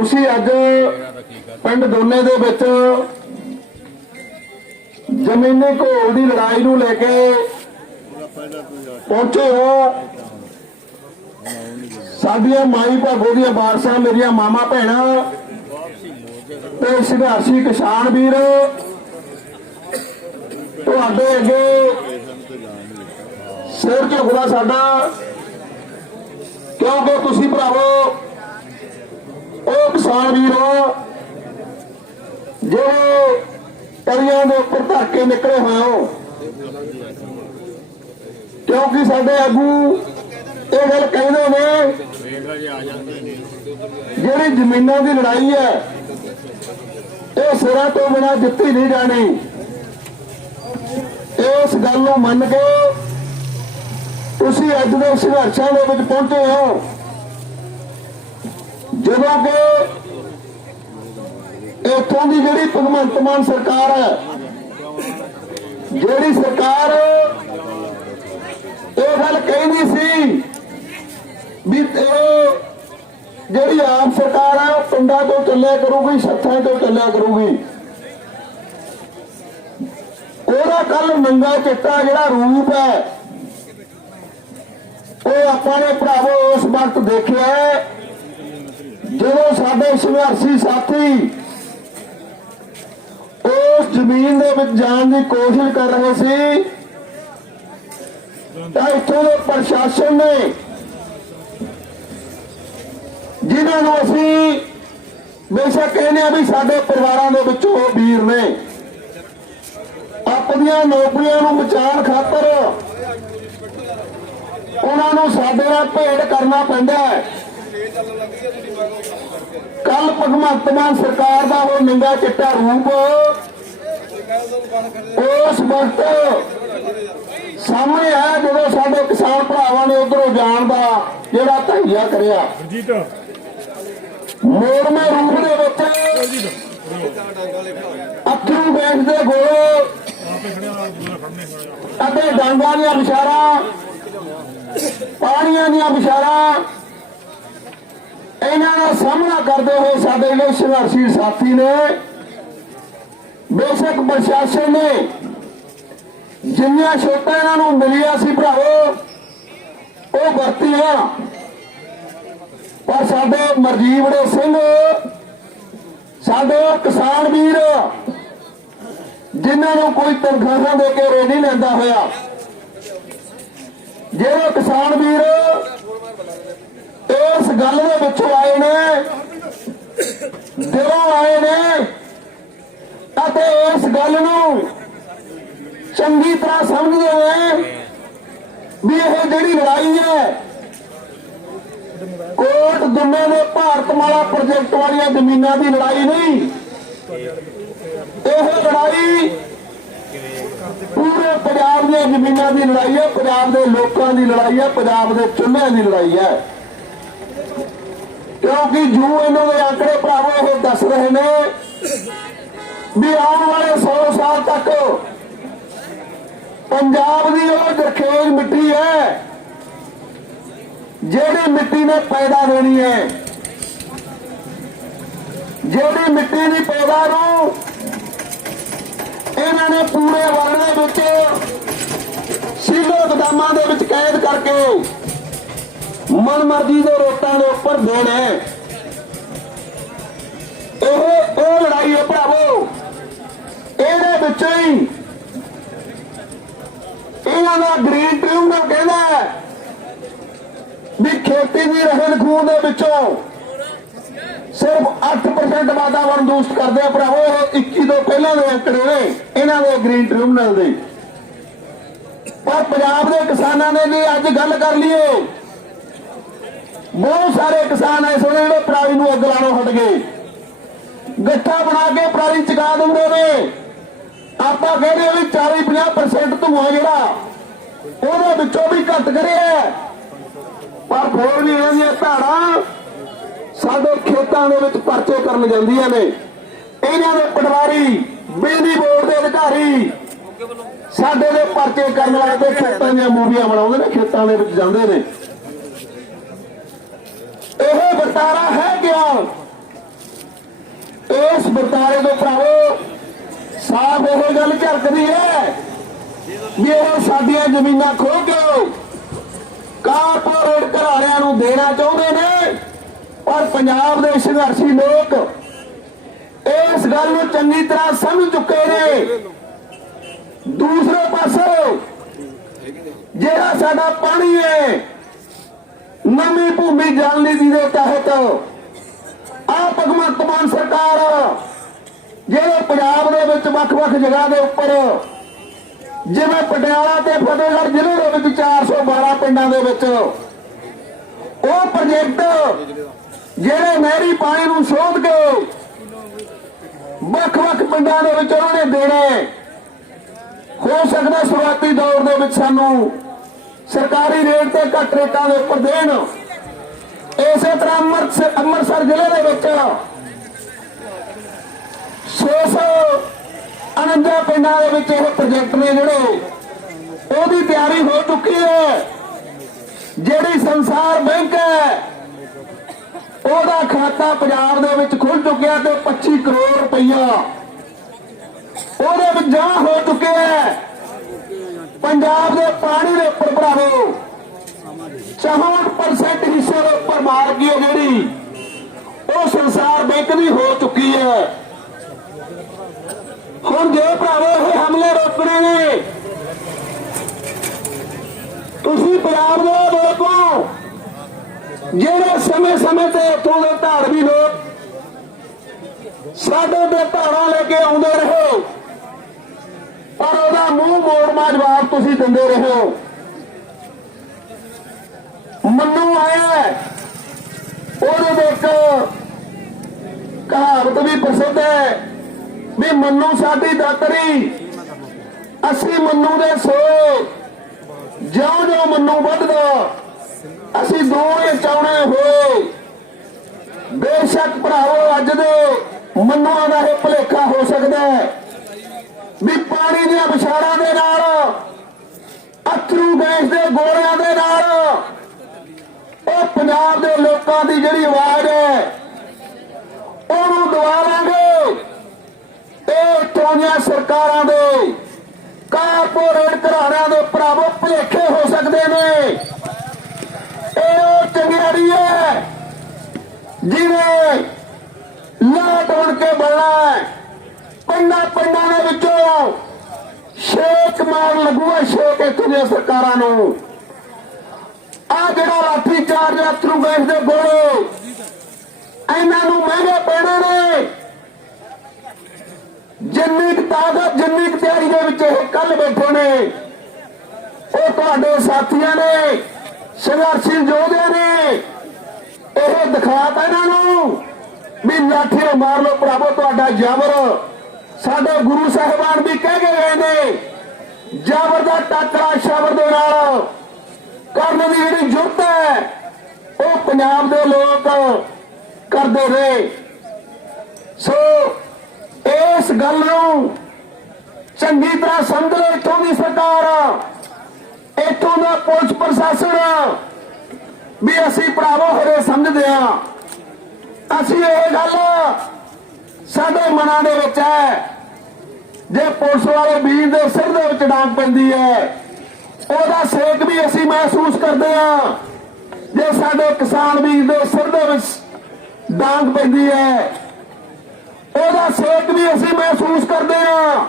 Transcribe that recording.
ਤੁਸੀਂ ਅੱਜ ਪਿੰਡ ਦੋਨੇ ਦੇ ਵਿੱਚ ਜ਼ਮੀਨੀ ਘੋਲ ਦੀ ਲੜਾਈ ਨੂੰ ਲੈ ਕੇ ਪਹੁੰਚੇ ਹੋ। ਸਾਡੀਆਂ ਮਾਈ ਭਾਗੋ ਦੀਆਂ ਵਾਰਸਾਂ, ਮੇਰੀਆਂ ਮਾਮਾ ਭੈਣਾਂ ਤੇ ਸੰਘਰਸ਼ੀ ਕਿਸਾਨ ਵੀਰ, ਤੁਹਾਡੇ ਅੱਗੇ ਸਿਰ ਝੁਕਦਾ ਸਾਡਾ। ਕਿਉਂਕਿ ਤੁਸੀਂ ਭਰਾਵੋ ਉਹ ਕਿਸਾਨ ਵੀਰ ਹੋ ਜਿਹੜੇ ਕਰੀਆਂ ਦੇ ਉੱਪਰ ਧਰ ਕੇ ਨਿਕਲੇ ਹੋਏ ਹੋ, ਕਿਉਂਕਿ ਸਾਡੇ ਆਗੂ ਇਹ ਗੱਲ ਕਹਿੰਦੇ ਨੇ, ਜਿਹੜੀ ਜ਼ਮੀਨਾਂ ਦੀ ਲੜਾਈ ਹੈ, ਇਹ ਸਿਰਾਂ ਤੋਂ ਬਿਨਾਂ ਜਿੱਤੀ ਨਹੀਂ ਜਾਣੀ। ਇਸ ਗੱਲ ਨੂੰ ਮੰਨ ਕੇ ਤੁਸੀਂ ਅੱਜ ਦੇ ਸੰਘਰਸ਼ਾਂ ਦੇ ਵਿੱਚ ਪਹੁੰਚੇ ਹੋ। ਜਦੋਂ ਕਿ ਇੱਥੋਂ ਦੀ ਜਿਹੜੀ ਭਗਵੰਤ ਮਾਨ ਸਰਕਾਰ ਹੈ ਜਿਹੜੀ ਸਰਕਾਰ ਇਹ ਗੱਲ ਕਹਿੰਦੀ ਸੀ ਵੀ ਇਹ ਜਿਹੜੀ ਆਪ ਸਰਕਾਰ ਹੈ ਉਹ ਪਿੰਡਾਂ ਤੋਂ ਚੱਲਿਆ ਕਰੂਗੀ ਸੱਥਾਂ ਤੋਂ ਚੱਲਿਆ ਕਰੂਗੀ। ਉਹਦਾ ਕੱਲ ਨੰਗਾ ਚਿੱਟਾ ਜਿਹੜਾ ਰੂਪ ਹੈ ਉਹ ਆਪਾਂ ਨੇ ਭਰਾਵੋ ਉਸ ਵਕਤ ਦੇਖਿਆ ਹੈ, ਜਦੋਂ ਸਾਡੇ ਸੰਘਰਸ਼ੀ ਸਾਥੀ ਉਸ ਜ਼ਮੀਨ ਦੇ ਵਿੱਚ ਜਾਣ ਦੀ ਕੋਸ਼ਿਸ਼ ਕਰ ਰਹੇ ਸੀ, ਤਾਂ ਇੱਥੋਂ ਦੇ ਪ੍ਰਸ਼ਾਸਨ ਨੇ ਜਿਨ੍ਹਾਂ ਨੂੰ ਅਸੀਂ ਬੇਸ਼ੱਕ ਕਹਿੰਦੇ ਆ ਵੀ ਸਾਡੇ ਪਰਿਵਾਰਾਂ ਦੇ ਵਿੱਚੋਂ ਉਹ ਵੀਰ ਨੇ, ਆਪਣੀਆਂ ਨੌਕਰੀਆਂ ਨੂੰ ਬਚਾਉਣ ਖਾਤਰ ਉਹਨਾਂ ਨੂੰ ਸਾਡੇ ਨਾਲ ਭੇਡ ਕਰਨਾ ਪੈਂਦਾ ਹੈ। ਕੱਲ ਭਗਵੰਤ ਮਾਨ ਸਰਕਾਰ ਦਾ ਉਹ ਨਿੰਗਾ ਚਿੱਟਾ ਰੂਪ ਉਸ ਵਕਤ ਸਾਹਮਣੇ ਆਇਆ ਜਦੋਂ ਸਾਡੇ ਕਿਸਾਨ ਭਰਾਵਾਂ ਨੇ ਉਧਰੋਂ ਜਾਣ ਦਾ ਜਿਹੜਾ ਧਈਆ ਕਰਿਆ। ਮੋੜਵੇਂ ਰੂਪ ਦੇ ਵਿੱਚ ਅੱਥਰੂ ਗੈਸ ਦੇ ਗੋਲੇ ਅਤੇ ਡਾਂਗਾਂ ਦੀਆਂ ਵਿਚਾਰਾਂ ਪਾਣੀਆਂ ਦੀਆਂ ਵਿਚਾਰਾਂ ਇਹਨਾਂ ਦਾ ਸਾਹਮਣਾ ਕਰਦੇ ਹੋਏ ਸਾਡੇ ਜਿਹੜੇ ਸੰਘਰਸ਼ੀ ਸਾਥੀ ਨੇ, ਬੇਸ਼ੱਕ ਪ੍ਰਸ਼ਾਸਨ ਨੇ ਜਿੰਨੀਆਂ ਛੋਟਾਂ ਇਹਨਾਂ ਨੂੰ ਮਿਲੀਆਂ ਸੀ ਭਰਾਵੋ, ਉਹ ਵਰਤੀਆਂ। ਪਰ ਸਾਡੇ ਮਰਜੀਵੜੇ ਸਿੰਘ, ਸਾਡੇ ਉਹ ਕਿਸਾਨ ਵੀਰ, ਜਿਨ੍ਹਾਂ ਨੂੰ ਕੋਈ ਤਨਖਾਹਾਂ ਦੇ ਕੇ ਰੇ ਨਹੀਂ ਲੈਂਦਾ ਹੋਇਆ, ਜਿਹੜੇ ਕਿਸਾਨ ਵੀਰ ਇਸ ਗੱਲ ਦੇ ਵਿੱਚੋਂ ਆਏ ਨੇ। ਦਿਲੋਂ ਆਏ ਨੇ। ਅਤੇ ਇਸ ਗੱਲ ਨੂੰ ਚੰਗੀ ਤਰ੍ਹਾਂ ਸਮਝਦੇ ਨੇ ਵੀ ਇਹ ਜਿਹੜੀ ਲੜਾਈ ਹੈ, ਕੋਟ ਦੁੰਨੇ ਦੇ ਭਾਰਤ ਮਾਲਾ ਪ੍ਰੋਜੈਕਟ ਵਾਲੀਆਂ ਜ਼ਮੀਨਾਂ ਦੀ ਲੜਾਈ ਨਹੀਂ। ਇਹ ਲੜਾਈ ਪੂਰੇ ਪੰਜਾਬ ਦੀਆਂ ਜ਼ਮੀਨਾਂ ਦੀ ਲੜਾਈ ਹੈ, ਪੰਜਾਬ ਦੇ ਲੋਕਾਂ ਦੀ ਲੜਾਈ ਹੈ, ਪੰਜਾਬ ਦੇ ਚੁੱਲ੍ਹਿਆਂ ਦੀ ਲੜਾਈ ਹੈ। ਕਿਉਂਕਿ ਜੋ ਇਹਨਾਂ ਦੇ ਆંકੜੇ ਭਰਾਵੋ ਇਹ ਦੱਸ ਰਹੇ ਨੇ ਵੀ ਆਉਣ ਵਾਲੇ 100 ਸਾਲ ਤੱਕ ਪੰਜਾਬ ਦੀ ਉਹ ਜਰਖੇਜ ਮਿੱਟੀ ਹੈ, ਜਿਹੜੀ ਮਿੱਟੀ ਨੇ ਪੈਦਾ ਦੇਣੀ ਹੈ। ਜਿਹੜੀ ਮਿੱਟੀ ਦੀ ਪੈਦਾ ਨੂੰ ਇਹਨਾਂ ਨੇ ਪੂਰੇ ਵਰਲਡ ਦੇ ਵਿੱਚ ਸੀਲੋ ਗਦਾਮਾਂ ਦੇ ਵਿੱਚ ਕੈਦ ਕਰਕੇ ਮਨਮਰਜ਼ੀ ਦੇ ਰੇਟਾਂ ਦੇ ਉੱਪਰ ਦੇਣਾ ਹੈ। ਇਹ ਉਹ ਲੜਾਈ ਹੈ ਭਰਾਵੋ। ਇਹਦੇ ਵਿੱਚ ਹੀ ਇਹਨਾਂ ਦਾ ਗ੍ਰੀਨ ਟ੍ਰਿਬਿਊਨਲ ਕਹਿੰਦਾ ਵੀ ਖੇਤੀ ਦੀ ਰਹਿਣ ਖੂਨ ਦੇ ਵਿੱਚੋਂ ਸਿਰਫ 8% ਵਾਤਾਵਰਣ ਦੂਸ਼ਿਤ ਕਰਦੇ ਆ ਭਰਾਵੋ, ਇਹ 21 ਤੋਂ ਪਹਿਲਾਂ ਦੇ ਅੰਕੜੇ ਨੇ, ਇਹਨਾਂ ਦੇ ਗ੍ਰੀਨ ਟ੍ਰਿਬਿਊਨਲ ਦੇ। ਪਰ ਪੰਜਾਬ ਦੇ ਕਿਸਾਨਾਂ ਨੇ ਵੀ ਅੱਜ ਗੱਲ ਕਰ ਲਈਏ। ਬਹੁਤ ਸਾਰੇ ਕਿਸਾਨ ਐਸੇ ਨੇ ਜਿਹੜੇ ਪਰਾਲੀ ਨੂੰ ਅੱਗ ਲਾਣੋਂ ਹਟ ਗਏ। ਗੱਠਾ ਬਣਾ ਕੇ ਪਰਾਲੀ ਚਕਾ ਦਿੰਦੇ ਨੇ। ਆਪਾਂ ਕਹਿੰਦੇ ਆ ਵੀ 40-50% ਧੂਆਂ ਜਿਹੜਾ, ਉਹਦੇ ਵਿੱਚੋਂ ਵੀ ਘੱਟ ਕਰਿਆ ਪਰ ਫਿਰ ਵੀ ਇਹਨਾਂ ਦੀਆਂ ਧਾੜਾਂ ਸਾਡੇ ਖੇਤਾਂ ਦੇ ਵਿੱਚ ਪਰਚੇ ਕਰਨ ਜਾਂਦੀਆਂ ਨੇ। ਇਹਨਾਂ ਦੇ ਪਟਵਾਰੀ, ਬਿਜਲੀ ਬੋਰਡ ਦੇ ਅਧਿਕਾਰੀ, ਸਾਡੇ ਦੇ ਪਰਚੇ ਕਰਨ ਵਾਲੇ ਤੇ ਖੇਤਾਂ ਦੀਆਂ ਮੂਵੀਆਂ ਬਣਾਉਂਦੇ ਨੇ, ਖੇਤਾਂ ਦੇ ਵਿੱਚ ਜਾਂਦੇ ਨੇ। ਇਹ ਵਰਤਾਰਾ ਹੈ ਗਿਆ ਬਰਤਾਰੇ ਤੋਂ ਭਰਾਵੋ, ਸਾਫ਼ ਇਹ ਗੱਲ ਝਲਕਦੀ ਹੈ ਵੀ ਇਹ ਸਾਡੀਆਂ ਜ਼ਮੀਨਾਂ ਖੋਹ ਕੇ ਕਾਰਪੋਰੇਟ ਘਰਾਣਿਆਂ ਨੂੰ ਦੇਣਾ ਚਾਹੁੰਦੇ ਨੇ, ਪਰ ਪੰਜਾਬ ਦੇ ਸੰਘਰਸ਼ੀ ਲੋਕ ਇਸ ਗੱਲ ਨੂੰ ਚੰਗੀ ਤਰ੍ਹਾਂ ਸਮਝ ਚੁੱਕੇ ਨੇ। ਦੂਸਰੇ ਪਾਸੇ ਜਿਹੜਾ ਸਾਡਾ ਪਾਣੀ ਹੈ ਨਵੀਂ ਭੂਮੀ ਜਲ ਨਿਧੀ ਦੇ ਤਹਿਤ ਆ ਭਗਵੰਤ ਮਾਨ ਸਰਕਾਰ, ਜਿਹੜੇ ਪੰਜਾਬ ਦੇ ਵਿੱਚ ਵੱਖ-ਵੱਖ ਜਗ੍ਹਾ ਦੇ ਉੱਪਰ, ਜਿਵੇਂ ਪਟਿਆਲਾ ਤੇ ਫਤਿਹਗੜ੍ਹ ਜ਼ਿਲ੍ਹੇ ਦੇ ਵਿੱਚ 412 ਪਿੰਡਾਂ ਦੇ ਵਿੱਚ, ਉਹ ਪ੍ਰੋਜੈਕਟ ਜਿਹੜੇ ਨਹਿਰੀ ਪਾਣੀ ਨੂੰ ਸੋਧ ਕੇ ਵੱਖ-ਵੱਖ ਪਿੰਡਾਂ ਦੇ ਵਿੱਚ ਉਹਨਾਂ ਨੇ ਦੇਣੇ, ਹੋ ਸਕਦਾ ਸ਼ੁਰੂਆਤੀ ਦੌਰ ਦੇ ਵਿੱਚ ਸਾਨੂੰ ਸਰਕਾਰੀ ਰੇਟ ਤੇ ਘੱਟ ਰੇਟਾਂ ਦੇ ਉੱਪਰ ਦੇਣ। ਇਸੇ ਤਰ੍ਹਾਂ ਅੰਮ੍ਰਿਤਸਰ ਅੰਮ੍ਰਿਤਸਰ ਜ਼ਿਲ੍ਹੇ ਦੇ ਵਿੱਚ 600 ਅਨੰਦਾ ਪਿੰਡਾਂ ਦੇ ਵਿੱਚ ਇਹ ਪ੍ਰੋਜੈਕਟ ਨੇ ਜਿਹੜੇ, ਉਹਦੀ ਤਿਆਰੀ ਹੋ ਚੁੱਕੀ ਹੈ। ਜਿਹੜੀ ਸੰਸਾਰ ਬੈਂਕ ਹੈ, ਉਹਦਾ ਖਾਤਾ ਪੰਜਾਬ ਦੇ ਵਿੱਚ ਖੁੱਲ ਚੁੱਕਿਆ ਤੇ 25 ਕਰੋੜ ਰੁਪਈਆ ਉਹਦੇ ਵਿੱਚ ਜਮ੍ਹਾਂ ਹੋ ਚੁੱਕਿਆ ਹੈ। ਪੰਜਾਬ ਦੇ ਪਾਣੀ ਦੇ ਉੱਪਰ ਭਰਾਵੋ 64% ਹਿੱਸੇ ਦੇ ਉੱਪਰ ਮਾਰਗੀ ਹੈ ਜਿਹੜੀ। ਉਹ ਸੰਸਾਰ ਬੈਂਕ ਦੀ ਹੋ ਚੁੱਕੀ ਹੈ। ਹੁਣ ਜੇ ਭਰਾਵੋ ਇਹ ਹਮਲੇ ਰੋਕਣੇ ਨੇ, ਤੁਸੀਂ ਪੰਜਾਬ ਦੇ ਲੋਕੋ ਜਿਹੜੇ ਸਮੇਂ-ਸਮੇਂ ਤੇ ਇੱਥੋਂ ਦੇ ਧਾਰਮੀ ਲੋਕ ਸਾਡੇ ਤੇ ਧਾਰਾਂ ਲੈ ਕੇ ਆਉਂਦੇ ਰਹੇ। ਮੋੜਮਾ ਜਵਾਬ ਤੁਸੀਂ ਦਿੰਦੇ ਰਹੇ। ਹੋ ਮੰਨੂ ਆਇਆ ਉਹਦੇ ਵਿੱਚ ਕਹਾਵਤ ਵੀ ਪ੍ਰਸਿੱਧ ਹੈ ਵੀ ਮੰਨੂ ਸਾਡੀ ਦਾਤਰੀ ਅਸੀਂ ਮੰਨੂ ਦੇ ਸੋ ਜਿਉਂ ਜਿਉਂ ਮੰਨੂ ਵੱਧਦਾ। ਅਸੀਂ ਦੋਵੇਂ ਚਾਉਣੇ ਹੋਏ ਬੇਸ਼ੱਕ ਭਰਾਵੋ, ਅੱਜ ਦੇ ਮੰਨੂਆਂ ਦਾ ਇਹ ਭੁਲੇਖਾ ਹੋ ਸਕਦਾ ਹੈ। ਵੀ ਪਾਣੀ ਦੀਆਂ ਵਿਛਾੜਾਂ ਦੇ ਨਾਲ, ਅਥਰੂ ਗੈਸ ਦੇ ਗੋਲਿਆਂ ਦੇ ਨਾਲ, ਉਹ ਪੰਜਾਬ ਦੇ ਲੋਕਾਂ ਦੀ ਜਿਹੜੀ ਆਵਾਜ਼ ਹੈ, ਉਹਨੂੰ ਦਬਾ ਲਾਂਗੇ। ਇਹ ਇੱਥੋਂ ਦੀਆਂ ਸਰਕਾਰਾਂ ਦੇ, ਕਾਰਪੋਰੇਟ ਘਰਾਣਿਆਂ ਦੇ ਭਰਾਵੋ, ਭੁਲੇਖੇ ਹੋ ਸਕਦੇ ਨੇ। ਇਹ ਉਹ ਚੰਗਿਆੜੀ ਹੈ ਜਿਹਨੇ ਲਾਟ ਬਣ ਕੇ ਬਣਨਾ ਹੈ। ਪਿੰਡਾਂ ਪਿੰਡਾਂ ਦੇ ਵਿੱਚੋਂ ਸ਼ੇਕ ਮਾਰ ਲੱਗੂਆ ਸ਼ੇਕ ਇੱਥੋਂ ਦੀਆਂ ਸਰਕਾਰਾਂ ਨੂੰ। ਆ ਜਿਹੜਾ ਲਾਠੀ ਚਾਰਜ ਅਥਰੂ ਗੈਸ ਦੇ ਗੋਲੇ, ਇਹਨਾਂ ਨੂੰ ਮਹਿੰਗੇ ਪੈਣੇ ਨੇ। ਜਿੰਨੀ ਕੁ ਤਾਕਤ, ਜਿੰਨੀ ਕੁ ਤਿਆਰੀ ਦੇ ਵਿੱਚ ਇਹ ਕੱਲ ਬੈਠੇ ਨੇ, ਉਹ ਤੁਹਾਡੇ ਸਾਥੀਆਂ ਨੇ, ਸੰਘਰਸ਼ੀ ਯੋਧਿਆਂ ਨੇ, ਇਹ ਦਿਖਾਤਾ ਇਹਨਾਂ ਨੂੰ ਵੀ ਲਾਠੀ ਨਾਲ ਮਾਰ ਲਓ, ਭਰਾਵੋ, ਤੁਹਾਡਾ ਜ਼ਬਰ। ਸਾਡੇ ਗੁਰੂ ਸਾਹਿਬਾਨ ਵੀ ਕਹਿ ਕੇ ਗਏ ਨੇ, ਜ਼ਬਰ ਦਾ ਟਾਕਰਾ ਸ਼ਬਦ ਦੇ ਨਾਲ ਕਰਨ ਦੀ ਜਿਹੜੀ ਜੁਰਤ ਹੈ, ਉਹ ਪੰਜਾਬ ਦੇ ਲੋਕ ਕਰਦੇ ਰਹੇ ਸੋ ਇਸ ਗੱਲ ਨੂੰ ਚੰਗੀ ਤਰ੍ਹਾਂ ਸਮਝ ਲਓ, ਇੱਥੋਂ ਦੀ ਸਰਕਾਰ, ਇੱਥੋਂ ਦਾ ਪੁਲਿਸ ਪ੍ਰਸ਼ਾਸਨ ਵੀ ਅਸੀਂ ਭਰਾਵੋ ਹਰੇ ਸਮਝਦੇ ਆ ਅਸੀਂ ਇਹ ਗੱਲ ਸਾਡੇ ਮਨਾਂ ਦੇ ਵਿੱਚ ਹੈ ਜੇ ਪੁਲਿਸ ਵਾਲੇ ਵੀਰ ਦੇ ਸਿਰ ਦੇ ਵਿੱਚ ਡਾਂਗ ਪੈਂਦੀ ਹੈ, ਉਹਦਾ ਸੇਕ ਵੀ ਅਸੀਂ ਮਹਿਸੂਸ ਕਰਦੇ ਹਾਂ। ਜੇ ਸਾਡੇ ਕਿਸਾਨ ਵੀਰ ਦੇ ਸਿਰ ਦੇ ਵਿੱਚ ਡਾਂਗ ਪੈਂਦੀ ਹੈ, ਉਹਦਾ ਸੇਕ ਵੀ ਅਸੀਂ ਮਹਿਸੂਸ ਕਰਦੇ ਹਾਂ।